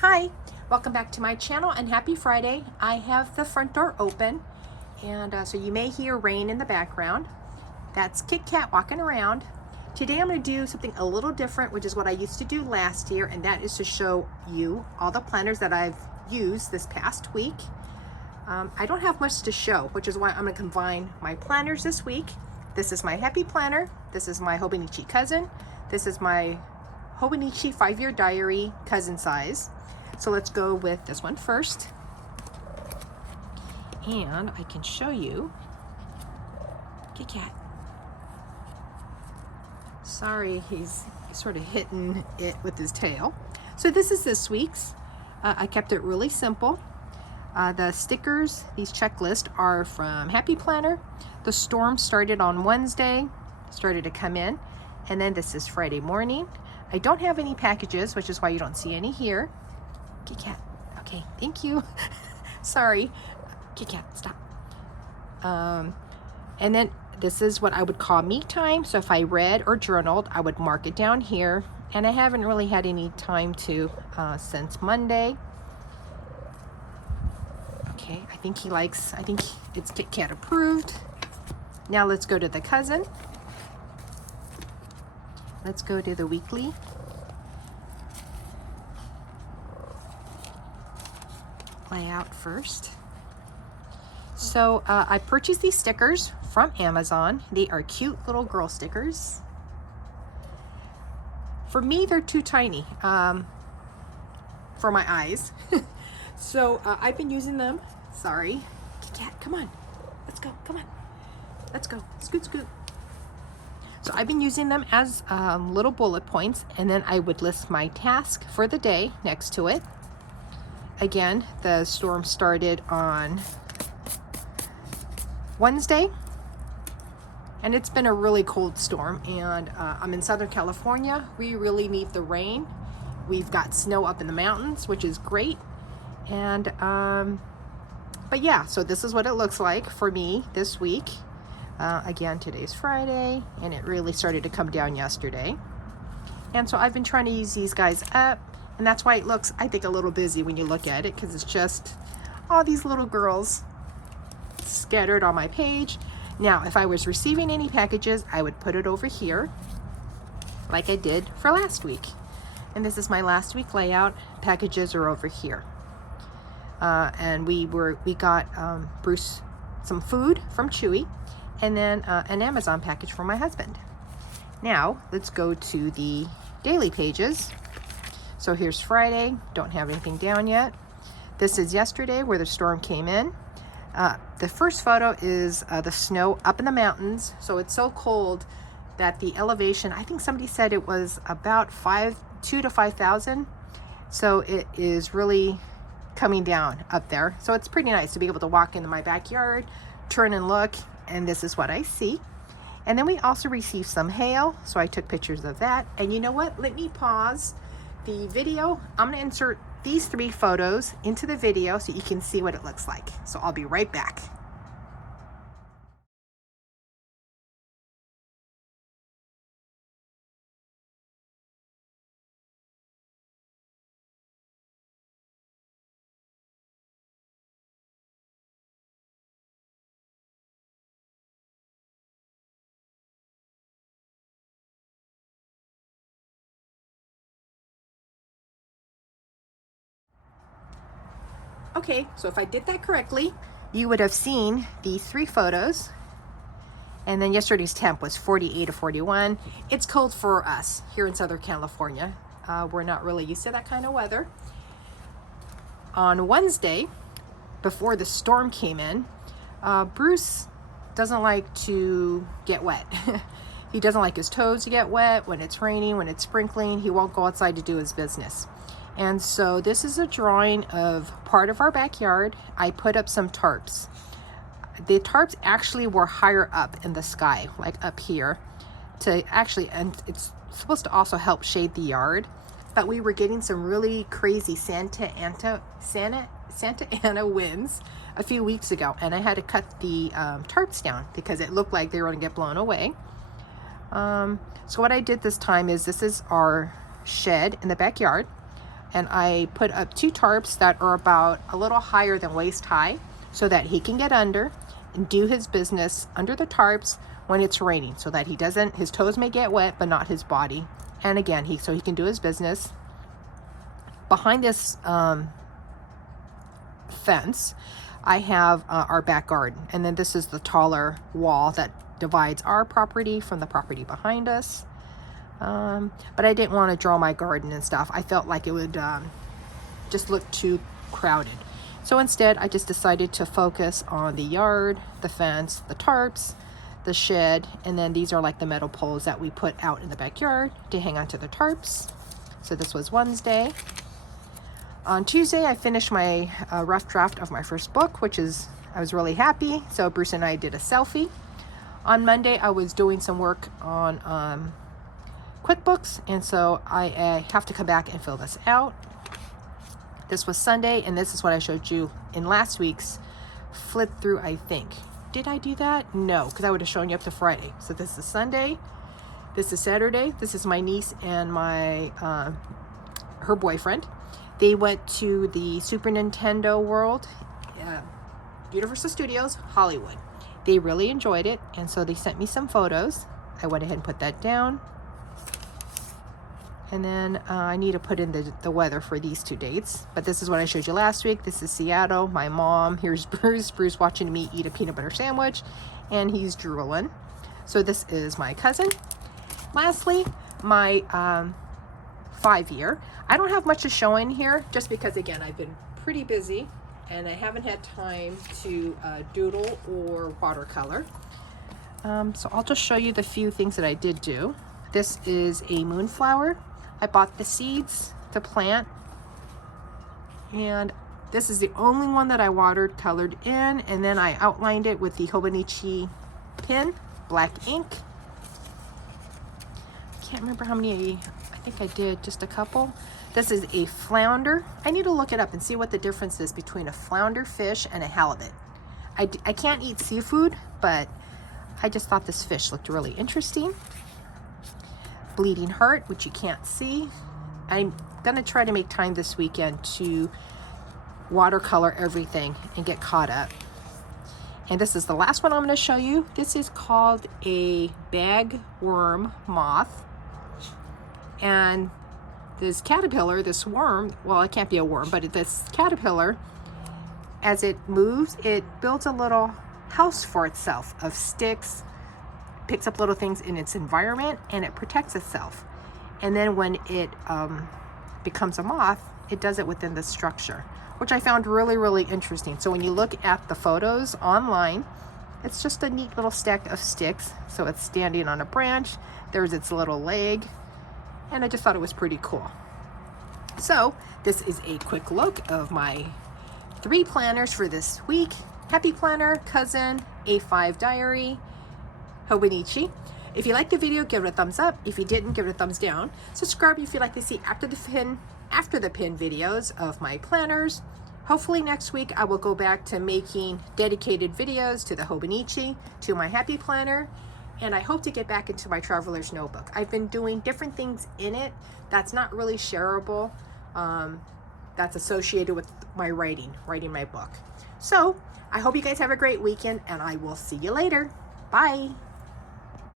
Hi, welcome back to my channel and happy Friday. I have the front door open and so you may hear rain in the background. That's Kit Kat walking around. Today I'm going to do something a little different, which is what I used to do last year, and that is to show you all the planners that I've used this past week. I don't have much to show, which is why I'm going to combine my planners this week. This is my Happy Planner. This is my Hobonichi Cousin. This is my Hobonichi 5-year diary cousin size. So let's go with this one first. And I can show you Kit Kat. Sorry, he's sort of hitting it with his tail. So this is this week's. I kept it really simple. The stickers, these checklists, are from Happy Planner. The storm started on Wednesday, started to come in, and then this is Friday morning. I don't have any packages, which is why you don't see any here. Kit Kat, okay, thank you. Sorry, Kit Kat, stop. And then this is what I would call me time. So if I read or journaled, I would mark it down here. And I haven't really had any time to since Monday. Okay, I think it's Kit Kat approved. Now let's go to the cousin. Let's go to the weekly. Layout first. So I purchased these stickers from Amazon. They are cute little girl stickers. For me, they're too tiny for my eyes. So I've been using them. Sorry. Kit Kat, come on. Let's go. Come on. Let's go. Scoot, scoot. So I've been using them as little bullet points, and then I would list my task for the day next to it. Again, the storm started on Wednesday, and it's been a really cold storm, and I'm in Southern California. We really need the rain. We've got snow up in the mountains, which is great. And but yeah, so this is what it looks like for me this week. Again, today's Friday, and it really started to come down yesterday. And so I've been trying to use these guys up, and that's why it looks, I think, a little busy when you look at it, because it's just all these little girls scattered on my page. Now, if I was receiving any packages, I would put it over here like I did for last week. And this is my last week layout. Packages are over here. And we got Bruce some food from Chewy, and then an Amazon package for my husband. Now, let's go to the daily pages. So here's Friday, don't have anything down yet. This is yesterday where the storm came in. The first photo is the snow up in the mountains. So it's so cold that the elevation, I think somebody said it was about 2,000 to 5,000. So it is really coming down up there. So it's pretty nice to be able to walk into my backyard, turn and look, and this is what I see. And then we also received some hail, so I took pictures of that. And you know what? Let me pause the video. I'm going to insert these 3 photos into the video so you can see what it looks like. So I'll be right back. Okay, so if I did that correctly, you would have seen these 3 photos. And then yesterday's temp was 48 to 41. It's cold for us here in Southern California. We're not really used to that kind of weather. On Wednesday, before the storm came in, Bruce doesn't like to get wet. He doesn't like his toes to get wet when it's raining, when it's sprinkling. He won't go outside to do his business. And so this is a drawing of part of our backyard. I put up some tarps. The tarps actually were higher up in the sky, like up here, and it's supposed to also help shade the yard. But we were getting some really crazy Santa Ana winds a few weeks ago, and I had to cut the tarps down because it looked like they were going to get blown away. So what I did this time is, this is our shed in the backyard. and I put up 2 tarps that are about a little higher than waist high so that he can get under and do his business under the tarps when it's raining, so that he doesn't, his toes may get wet, but not his body. And again, so he can do his business. Behind this fence, I have our back garden, and then this is the taller wall that divides our property from the property behind us. But I didn't want to draw my garden and stuff. I felt like it would just look too crowded. So instead, I just decided to focus on the yard, the fence, the tarps, the shed, and then these are like the metal poles that we put out in the backyard to hang onto the tarps. So this was Wednesday. On Tuesday, I finished my rough draft of my first book, I was really happy. So Bruce and I did a selfie. On Monday, I was doing some work on QuickBooks, and so I have to come back and fill this out. This was Sunday, and this is what I showed you in last week's flip through, I think. Did I do that? No, because I would have shown you up to Friday. So this is Sunday. This is Saturday. This is my niece and my her boyfriend. They went to the Super Nintendo World, Universal Studios, Hollywood. They really enjoyed it, and so they sent me some photos. I went ahead and put that down. And then I need to put in the weather for these 2 dates. But this is what I showed you last week. This is Seattle. My mom. Here's Bruce. Bruce watching me eat a peanut butter sandwich. And he's drooling. So this is my cousin. Lastly, my 5-year. I don't have much to show in here just because, again, I've been pretty busy. And I haven't had time to doodle or watercolor. So I'll just show you the few things that I did do. This is a moonflower. I bought the seeds to plant, and this is the only one that I colored in, and then I outlined it with the Hobonichi pen, black ink. I can't remember how many, I think I did just a couple. This is a flounder. I need to look it up and see what the difference is between a flounder fish and a halibut. I can't eat seafood, but I just thought this fish looked really interesting. Bleeding Heart, which you can't see. I'm gonna try to make time this weekend to watercolor everything and get caught up. And this is the last one I'm going to show you. This is called a bagworm moth. And this caterpillar, this worm, well, it can't be a worm, but this caterpillar, as it moves, it builds a little house for itself of sticks, picks up little things in its environment, and it protects itself. And then when it becomes a moth, it does it within the structure, which I found really, really interesting. So when you look at the photos online, it's just a neat little stack of sticks. So it's standing on a branch, there's its little leg, and I just thought it was pretty cool. So this is a quick look of my 3 planners for this week. Happy Planner, Cousin, A5 Diary, Hobonichi. If you liked the video, give it a thumbs up. If you didn't, give it a thumbs down. Subscribe if you'd like to see after the pin videos of my planners. Hopefully next week I will go back to making dedicated videos to the Hobonichi, to my Happy Planner, and I hope to get back into my Traveler's Notebook. I've been doing different things in it that's not really shareable, that's associated with my writing my book. So I hope you guys have a great weekend, and I will see you later. Bye.